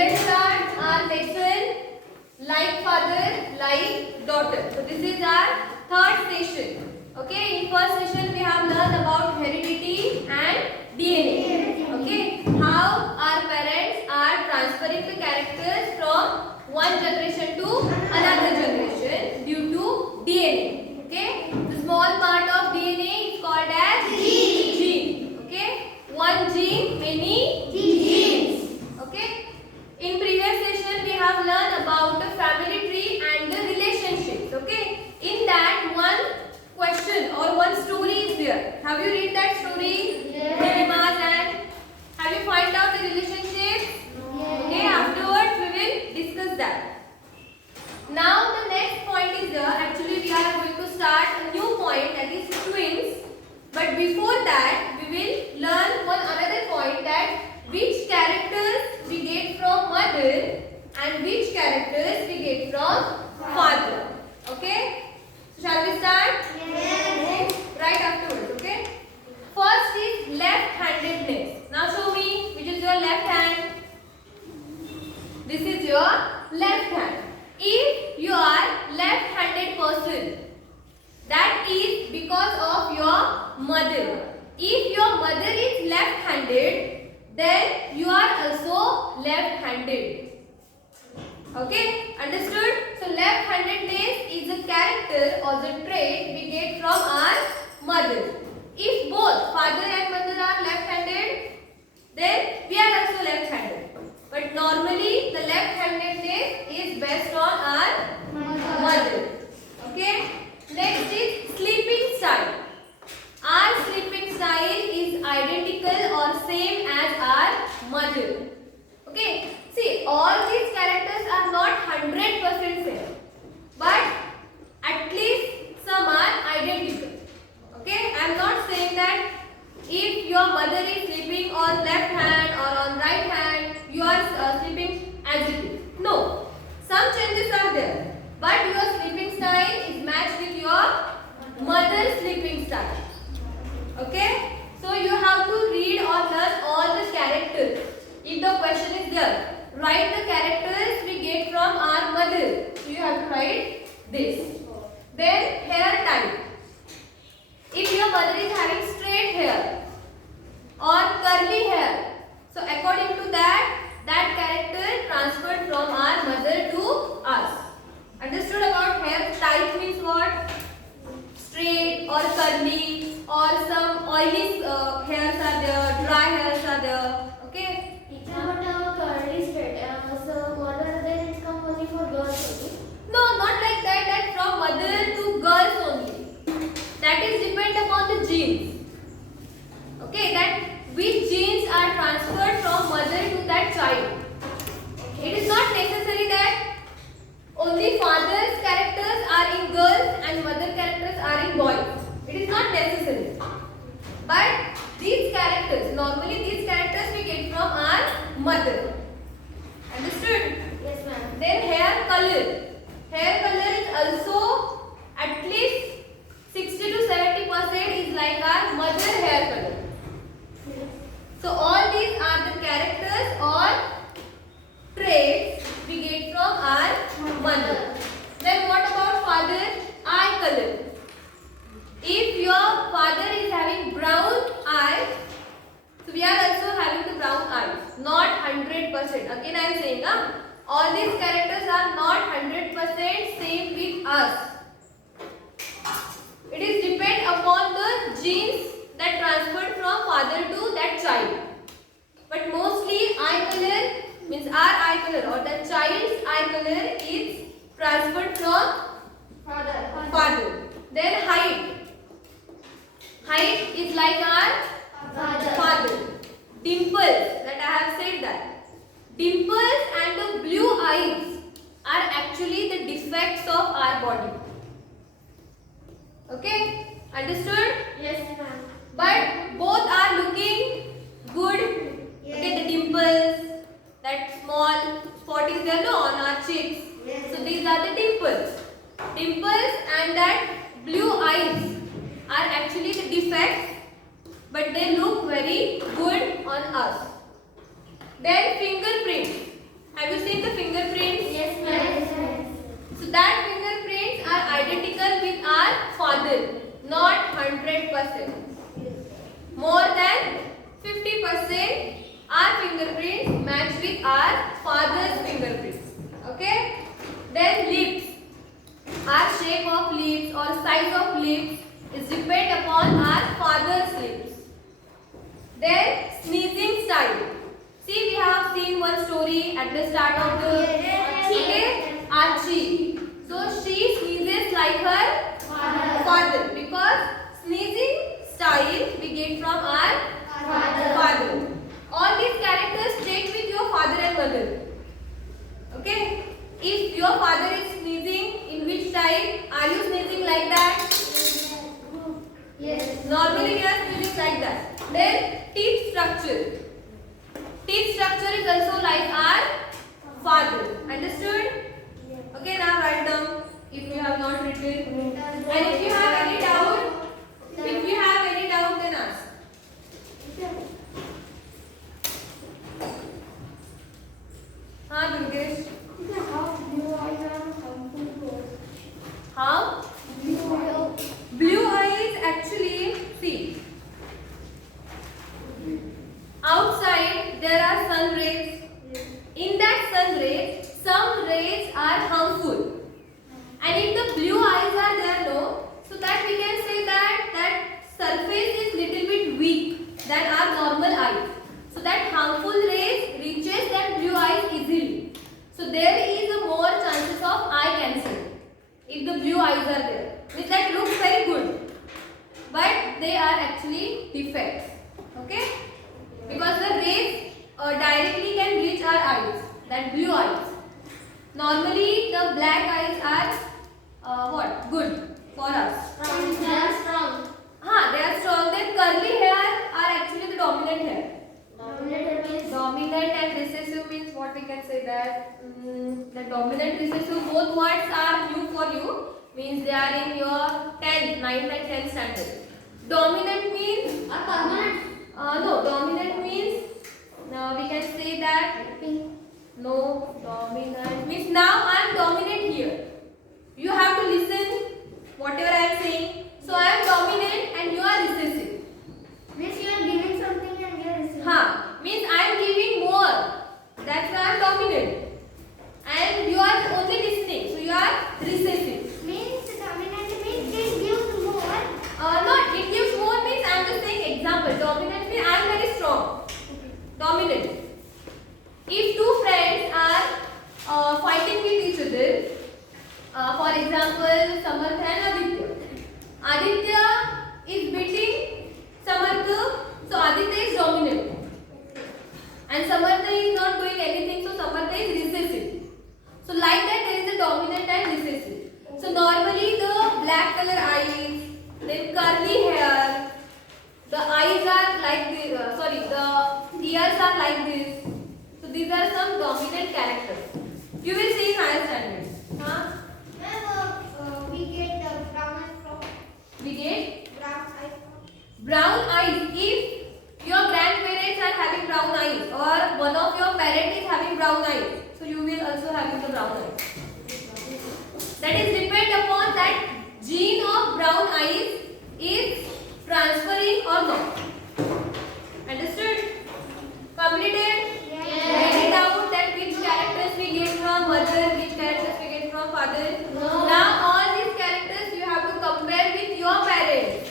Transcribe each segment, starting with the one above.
let's start our lesson like father, like daughter. So this is our third session. Okay, in first session we have learned about heredity and DNA. Okay, how our parents are transferring the characters from one generation to another generation due to DNA. Okay, the small part of DNA is called as gene. Okay, one gene, many genes. Okay. In previous session we have learned about the family tree and the relationships. Okay. In that one question or one story is there. Have you read that story? Yes. And have you find out the relationships? Yes. Okay. Afterwards we will discuss that. Now the next point is there. Actually we are going to start a new point, that is twins. But before that we will learn one another point, that which characters we get from mother and which characters we get from father. Okay? So shall we start? Yes. Right afterwards. Okay? First is left-handedness. Now show me which is your left hand. This is your left hand. If you are left-handed person, that is because of your mother. If your mother is left-handed, then you are also left-handed. Okay, understood? So left-handedness is a character or the trait we get from our mother. If both father and mother are left-handed, then we are also left-handed. But normally the left-handedness is based on our mother. Okay? Next is sleeping style. Our sleeping style is identical or same as our mother. Okay? See, all these characters are not 100% same, but at least some are identical. Okay? I am not saying that if your mother is sleeping on left hand or on right hand, you are sleeping as it is. No. Some changes are there, but your sleeping style is matched with your mother's sleeping style. Okay? So you have to read or learn all the characters. If the question is there, write the characters we get from our mother. So you have to write this. Then hair type. If your mother is having straight hair or curly hair, so according to that character transferred from our mother to us. Understood about hair type means what? Straight or curly, or some oily hairs are there, dry hairs are there. Okay? Curly straight. So what are they come only for girls only? No, not like that. That from mother to girls only. That is depend upon the genes. Okay, that which genes are transferred from mother to that child. It is not necessary that only father's characters are in girls and mother characters are in boys. It is not necessary. But these characters, normally these characters we get from our mother. Understood? Yes, ma'am. Then hair color. Hair color is also at least 60 to 70% is like our mother hair color. So all these are the characters or traits we get from our mother. Then what about father? Eye color. If your father is having brown eyes, so we are also having the brown eyes. Not 100%. Again I am saying, all these characters are not 100% same with us. It is depend upon the genes that transferred from father to that child. But mostly eye color means our eye color or the child's eye color is transferred from father. Then height. Height is like our father. Dimples, that I have said that. Dimples and the blue eyes are actually the defects of our body. Okay? Understood? Yes, ma'am. But both are looking good. Yes. Okay, the dimples, that small spot is there on our cheeks. Yes. So these are the dimples. Dimples and that blue eyes are actually the defects, but they look very good on us. Then fingerprint. Have you seen the fingerprints? Yes, ma'am. So that fingerprints are identical with our father, not 100%. More than 50% our fingerprints match with our father's fingerprints. Okay? Then lips. Our shape of lips or size of lips is depend upon our father's lips. Then sneezing style. See, we have seen one story at the start of the okay, Archie. So she sneezes like her father because sneezing style we get from our father. All these characters check with your father and mother. Okay? If your father is sneezing, in which type? Are you sneezing like that? Yes. Normally we are sneezing like that. Then teeth structure. Teeth structure is also like our father. Understood? Okay, now write down if you have not written. And if you have any doubt, then ask. हाँ Durgesh. How? Blue eyes actually, see, outside there are sun rays. In that sun rays, some rays are harmful. And if the blue eyes are there, no, so that we can say that surface is little bit weak than our normal eye. So that harmful rays reaches that blue eyes easily. So there is a more chances of eye cancer if the blue eyes are there. Means that looks very good, but they are actually defects. Okay? Because the rays directly can reach our eyes, that blue eyes. Normally the black eyes are what? Good for us. They are strong. They are strong. Then curly hair are actually the dominant hair. Dominant and recessive means what we can say that the dominant recessive both words are new for you, means they are in your 10th, 9th and 10th standard. Dominant means no, dominant means we can say that no, dominant means now I am dominant here. You have to listen whatever I am saying. So I am dominant and you are recessive. Means you are giving something and you are receiving. Means I am giving more. That's why I am dominant. And you are only listening. So you are recessive. Means dominant means it gives more. Not it gives more means I am just saying example. Dominant means I am very strong. Dominant. If two friends are fighting with each other, for example, Samarth and Aditya. Aditya is beating Samarth, so Aditya is dominant. And Samartha is not doing anything, so Samartha is recessive. So like that there is a dominant and recessive. So normally the black color eyes, then curly hair, the eyes are like this, the ears are like this. So these are some dominant characters. You will see in higher standards. We get the brown eyes from. We get Brown eyes from. brown eyes. If your grandparents are having brown eyes or one of your parents is having brown eyes, so you will also having the brown eyes. That is depend upon that gene of brown eyes is transferring or not. Understood? Completed? Any doubt that which characters we get from mother, which characters we get from father? No. Now all these characters you have to compare with your parents.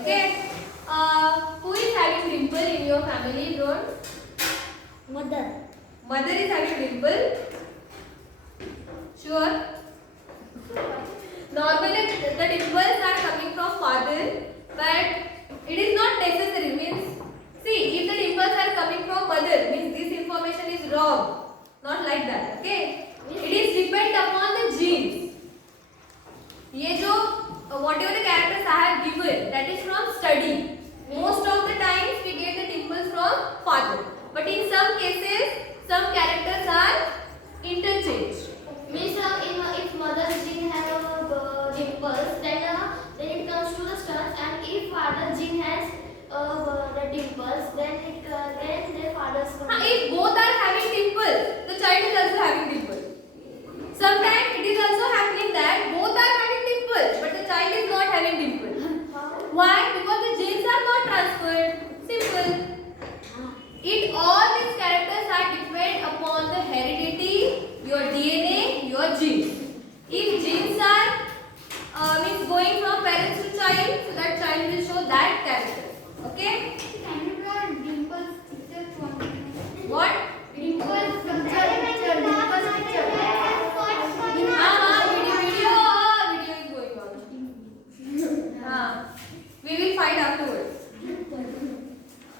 Okay? Who is having dimple in your family? Don't? Mother. Mother is having dimple. Sure. Normally the dimples are coming from father, but it is not necessary. Means see, if the dimples are coming from mother, means this information is wrong. Not like that. Okay? It is depend upon the genes. ये जो whatever the characters I have given, that is from study. Most of the times we get the dimples from father, but in some cases some characters are interchanged. Means if mother's gene has dimples, then it comes to the studs, and if father's gene has the dimples, then their fathers. If both are having dimples, that character. Okay? Can you draw Dimple's picture from What? Dimple's picture? Dimple's picture. Video is going on. We will fight afterwards.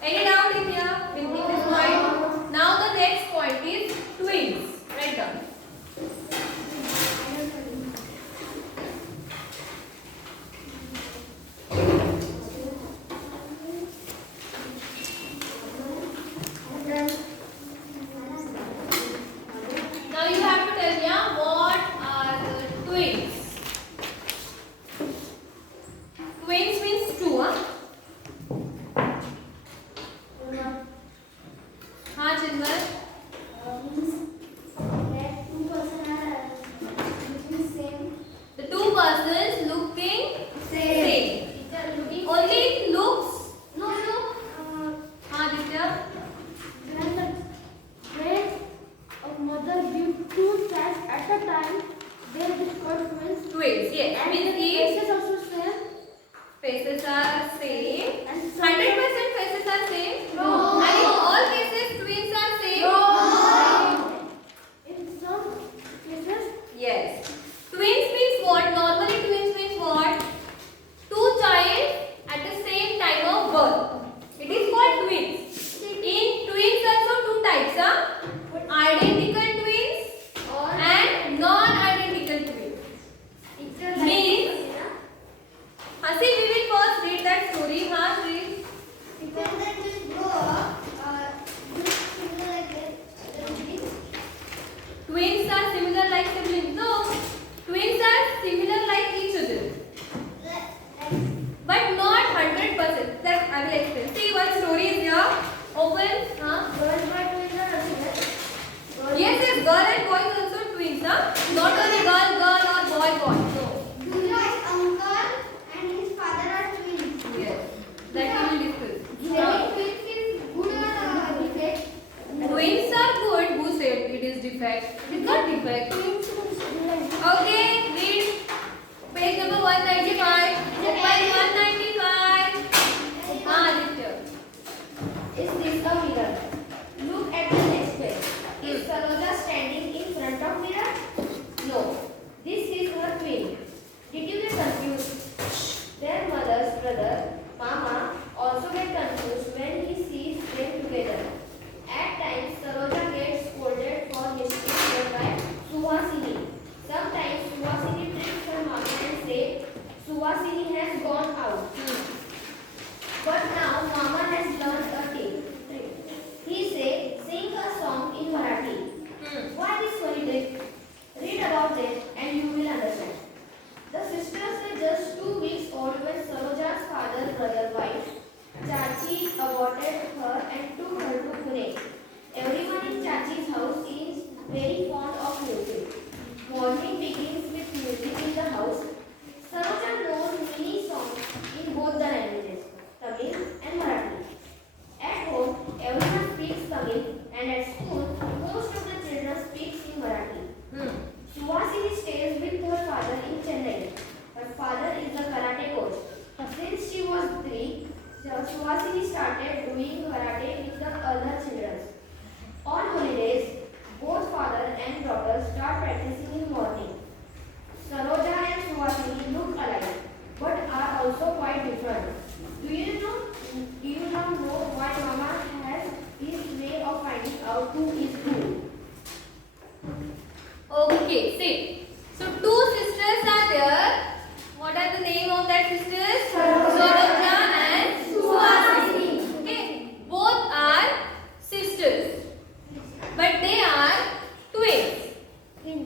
Any doubt in here? In this point? Now the next point is twins. Write down. Now you have to tell me what are the twins. Twins means two, huh? हाँ चिन्मय. The two persons looking same. Only it looks. हाँ दित्या. Mother give two cats at a time. They become twins. Twins. Yes. And Means the if faces also same. faces are same. And 100% faces are same. No. And in all cases twins are same. In some cases, Yes. Twins means what? Normally twins means what? Two child at the same time of birth. It is called twins. In twins also two types, huh? Identical twins and non-identical twins. Means, Hasi, we will first read that story. हाँ, read. Twins are similar like siblings. No, twins are similar like each other, but not 100%. That I will explain. See, one story is here. Open. हाँ. Yes, yes, girl and boy is also twins, huh? Not only girl or boy. No. Yes. That we will discuss. Twins are good. Who said it is defect? It is not defect. Okay, read page number 195. Open 195. Aditya. Is this a mirror? Look at the next page. Is Saroja standing in front of mirror? No. This is her twin. Did you get confused? Their mother's brother, Mama, also get confused when he sees them together. At times, Saroja gets scolded for mistakes by Suhasini. Sometimes Suhasini tricks her mama and says Suhasini has gone out. But now Mama has learned a trick. He said, sing a song in Marathi. Why this funny trick? Read about it and you will understand. The sisters were just 2 weeks old when Saroja's father, brother, wife, Chachi aborted her and took her to Pune. Everyone in Chachi's house is very fond of music. Morning begins with music in the house. Saroja knows many songs in both the languages, Tamil and Marathi. At home, everyone speaks Tamil and at school, most of the children speak in Marathi. Suhasini stays with her father in Chennai. Her father is a karate coach. Since she was 3, Suhasini started doing karate with the other children. On holidays, both father and daughter start practicing in morning. Saroja and Suhasini look alike, but are also quite different. Do you now know why Mama has this way of finding out who is who? Okay, see. So two sisters are there. What are the name of that sisters? Saroja and Suhasini. Okay, both are sisters, but they are twins.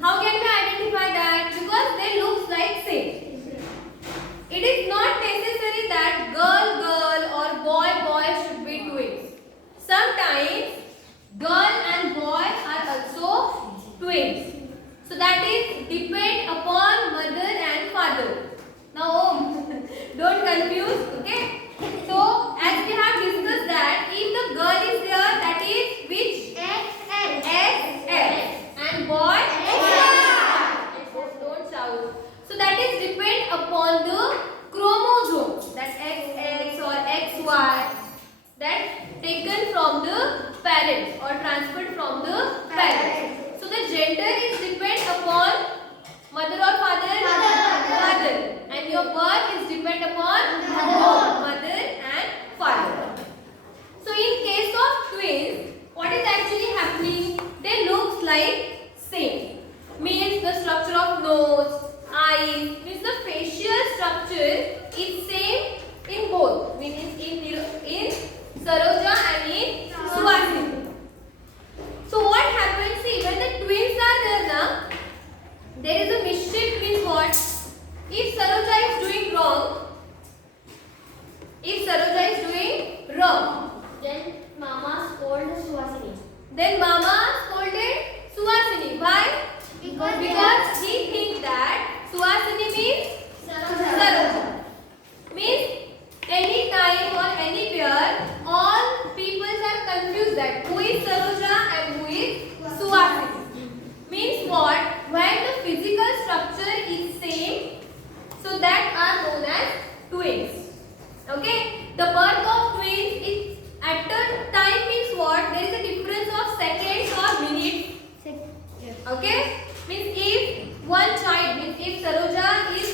How can we identify that? Because they look like same. It is not necessary that girl or boy should be twins. Sometimes girl and boy parents or transferred from the parents. So the gender is depend upon mother or father? Father. And your birth is depend upon both mother and father. So in case of twins, what is actually happening? They look like same. Means the structure of nose, eyes, means the facial structure is same in both. Means in Saroja and in Suhasini. So what happens? See, when the twins are there now, there is a mischief. Means what? If Saroja is doing wrong, Then Mama scolded Suhasini. then Mama scolded Suhasini. Why? Because he thinks that Suhasini means Saroja. Means any time or anywhere, all people are confused that who is Saroja and who is Suhasini. Means what? When the physical structure is same, so that are known as twins. Okay? The birth of twins is at the time means what? There is a difference of seconds or minutes. Okay? Means if one child, means if Saroja is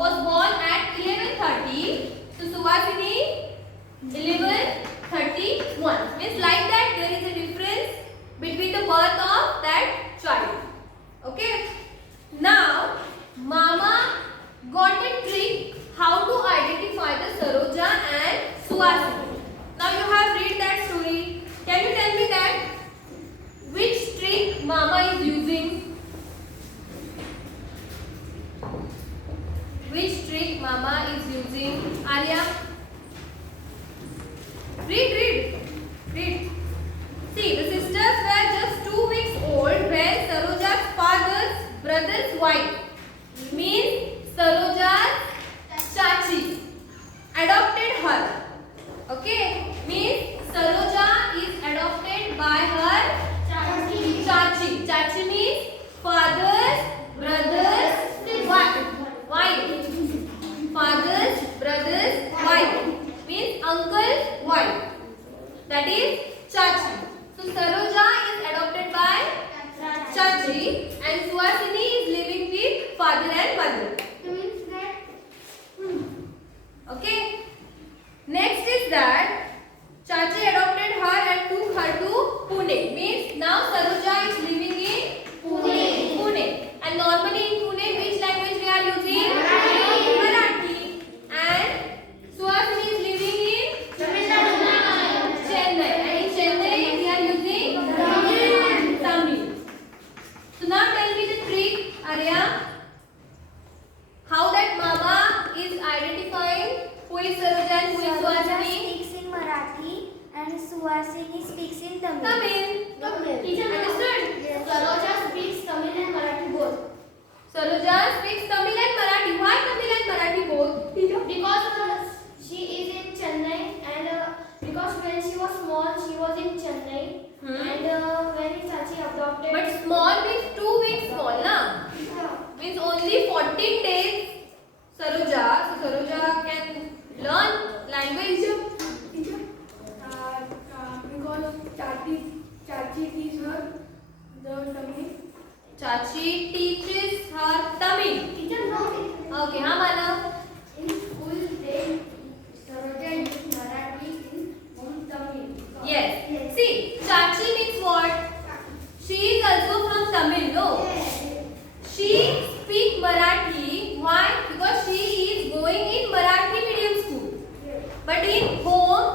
was born at 11:30, so Suhasini 11:31. Means like that there is a difference between the birth of that child. Okay? Now, Mama got a trick how to identify the Saroja and Suhasini. Now you have read that story. Can you tell me that which trick Mama is using? Which trick Mama is using? Arya? Read. See, the sisters were just 2 weeks old when Saroja's father's brother's wife, means Saroja's chachi, adopted her. Okay? Means Saroja is adopted by her chachi. Chachi means father's brother's wife. Father's brother's wife means uncle's wife. That is chachi. So Saroja is adopted by chachi and Suhasini is living with father and mother. Okay. Next is that chachi adopted her and took her to Pune. Means now Saroja is living in Pune. And normally in Pune, which language we are using? Marathi. And Suhasini is living in Chennai. And in Chennai we are using Tamil. So now tell me the trick, Arya. How that Mama is identifying who is Saroja and who is Saroja Suhasini? speaks in Marathi and Suhasini speaks in Tamil. Tamil. Understood? Yes. Saroja speaks Tamil and Marathi both. Saroja speaks Tamil and Marathi. Why Tamil and Marathi both? Because she is in Chennai and because when she was small she was in Chennai and when Chachi adopted. But small means 2 weeks small, na? Means only 14 days. Saroja. So Saroja can learn language. Because Chachi teaches her the Tamil. Chachi teaches her Tamil. Teacher, no. Okay, हाँ माना. In school they Saroja used Marathi in Tamil. Yes. See, Chachi means what? She is also from Tamil, no? She speaks Marathi. Why? Because she is going in Marathi medium school. But in home,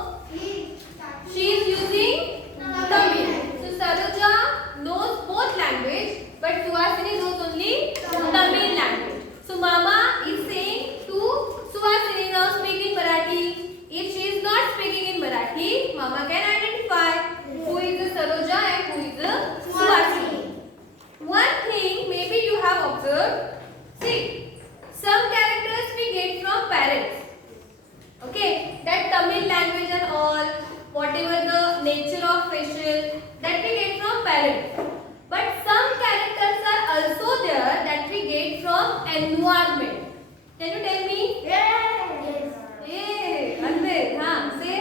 she is using Tamil. So Saroja knows both language, but Suhasini knows only Tamil language. So Mama is saying to Suhasini, now speak in Marathi. If she is not speaking in Marathi, Mama can identify who is the Saroja and who is the Suhasini. One thing maybe you have observed. See, some characters we get from parents. Okay, that Tamil language and all, whatever the nature of facial, that we get from parents. But some characters are also there that we get from environment. Can you tell me? Yes. Hey, Advait, say.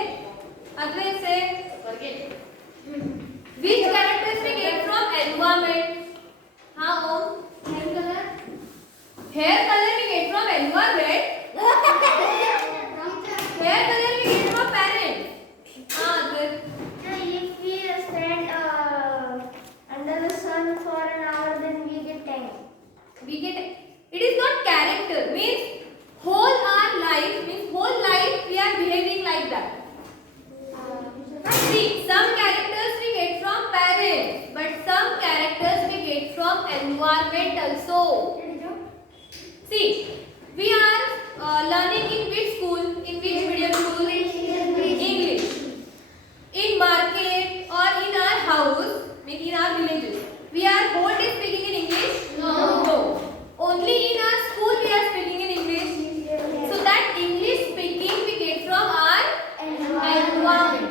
Advait, say. Forget. environment also. See, we are learning in which school? In which medium school? English. In market or in our house, maybe in our villages, we are whole day speaking in English? No. Only in our school we are speaking in English. So that English speaking we get from our environment.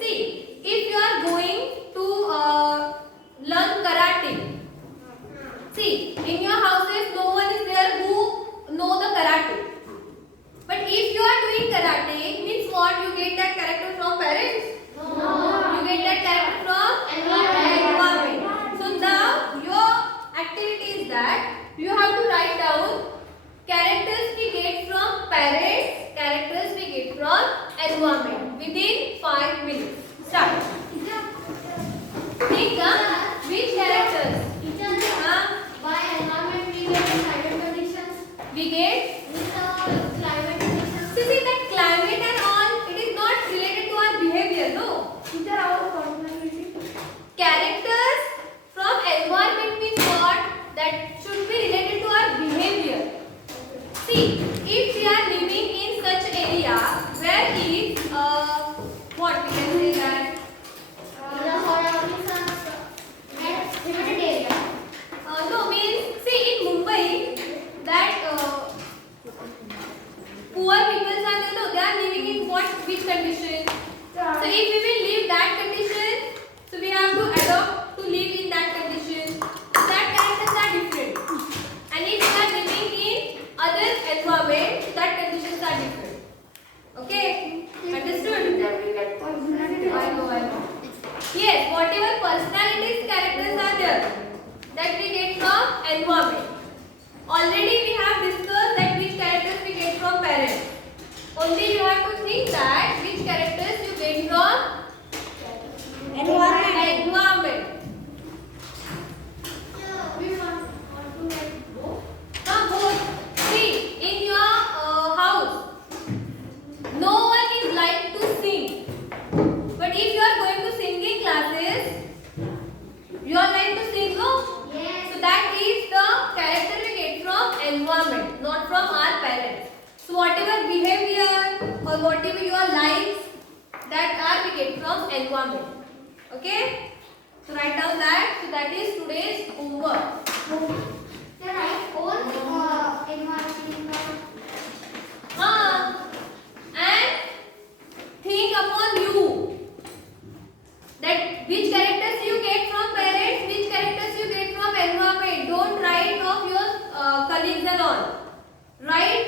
See, if you are going to learn karate, see, in your houses no one is there who know the karate. But if you are doing karate, means what? You get that character from parents? No. You get that character from environment. So now your activity is that you have to write down characters we get from parents, characters we get from environment within 5 minutes. Start. Think which characters? By environment we get climate conditions. We get. Climate conditions. So see that climate and all, it is not related to our behavior, no. Teacher, our personality. Characters from environment means what? That should be related to our behavior. See, if we are living in such area where is what we can say that Humid area. no means see in Mumbai that poor people are there, no, they are living in which condition? So if we will leave that condition, so we have to adopt to live in that condition. So that characters are different. And if we are living in other environment, so that conditions are different. Okay? Understood? I know. Yes, whatever personalities, characters are there, that we get from environment. Already we have discussed that which characters we get from parents. Only you have to think that which characters you get from environment. We want to get both. Both. See, in your house, no one is like to sing. But if you are going to singing classes, you are like to sing, no? Yes. So that is the character we get from environment, not from our parents. So whatever behavior or whatever your likes, that are we get from environment. Okay? So write down that. So that is today's homework. Then I own environment. And think upon you. That which characters you get from parents, which characters you get from environment. Don't write of your colleagues and all. Write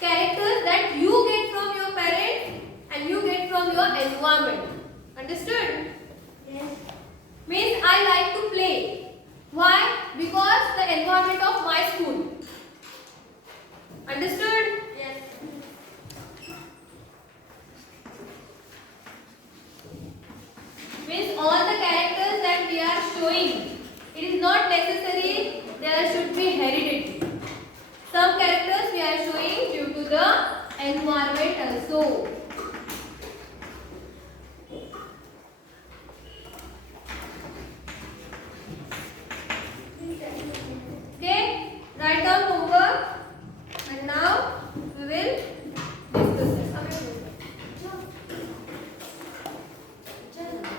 characters that you get from your parents and you get from your environment. Understood? Yes. Means I like to play. Why? Because the environment of my school. Understood? Yes. Means all the characters that we are showing, it is not necessary there should be heredity. Some characters we are showing due to the environment also.